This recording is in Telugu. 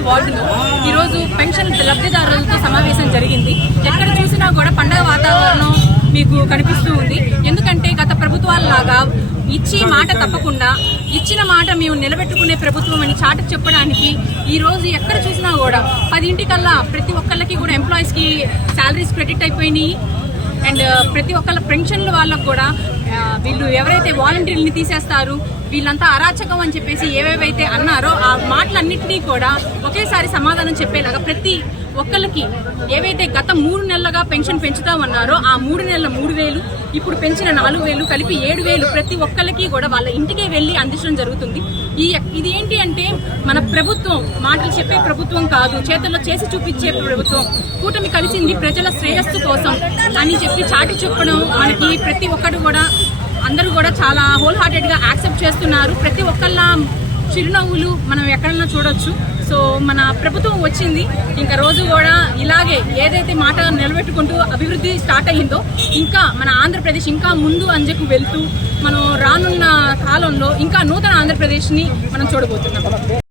3 వార్డులో ఈరోజు పెన్షన్ లబ్ధిదారులతో సమావేశం జరిగింది. ఎక్కడ చూసినా కూడా పండగ వాతావరణం మీకు కనిపిస్తూ ఉంది. ఎందుకంటే గత ప్రభుత్వాలలాగా ఇచ్చి మాట తప్పకుండా ఇచ్చిన మాట మేము నిలబెట్టుకునే ప్రభుత్వం అని చాటు చెప్పడానికి ఈ రోజు ఎక్కడ చూసినా కూడా 10 ప్రతి ఒక్కళ్ళకి కూడా ఎంప్లాయీస్కి శాలరీస్ క్రెడిట్ అయిపోయినాయి. అండ్ ప్రతి ఒక్కళ్ళ పెన్షన్ల వాళ్ళకు కూడా వీళ్ళు ఎవరైతే వాలంటీర్ని తీసేస్తారు, వీళ్ళంతా అరాచకం అని చెప్పేసి ఏవేవైతే అన్నారో ఆ మాటలన్నింటినీ కూడా ఒకేసారి సమాధానం చెప్పేలాగా ప్రతి ఒక్కళ్ళకి ఏవైతే గత 3 నెలలుగా పెన్షన్ పెంచుతామన్నారో ఆ 3 నెలల 3,000 ఇప్పుడు పెంచిన 4,000 కలిపి 7,000 ప్రతి ఒక్కళ్ళకి కూడా వాళ్ళ ఇంటికే వెళ్ళి అందించడం జరుగుతుంది. ఇది ఏంటి అంటే మన ప్రభుత్వం మాటలు చెప్పే ప్రభుత్వం కాదు, చేతుల్లో చేసి చూపించే ప్రభుత్వం. కూటమి కలిసింది ప్రజల శ్రేయస్సు కోసం అని చెప్పి చాటి చెప్పడం మనకి ప్రతి ఒక్కరు కూడా అందరూ కూడా చాలా హోల్ హార్టెడ్ గా యాక్సెప్ట్ చేస్తున్నారు. ప్రతి ఒక్కళ్ళ చిరునవ్వులు మనం ఎక్కడన్నా చూడొచ్చు. సో మన ప్రభుత్వం వచ్చింది, ఇంకా రోజు కూడా ఇలాగే ఏదైతే మాట నిలబెట్టుకుంటూ అభివృద్ధి స్టార్ట్ అయ్యిందో ఇంకా మన ఆంధ్రప్రదేశ్ ఇంకా ముందు అంజకు వెళ్తూ మనం రానున్న కాలంలో ఇంకా నూతన ఆంధ్రప్రదేశ్ని మనం చూడబోతున్నాం.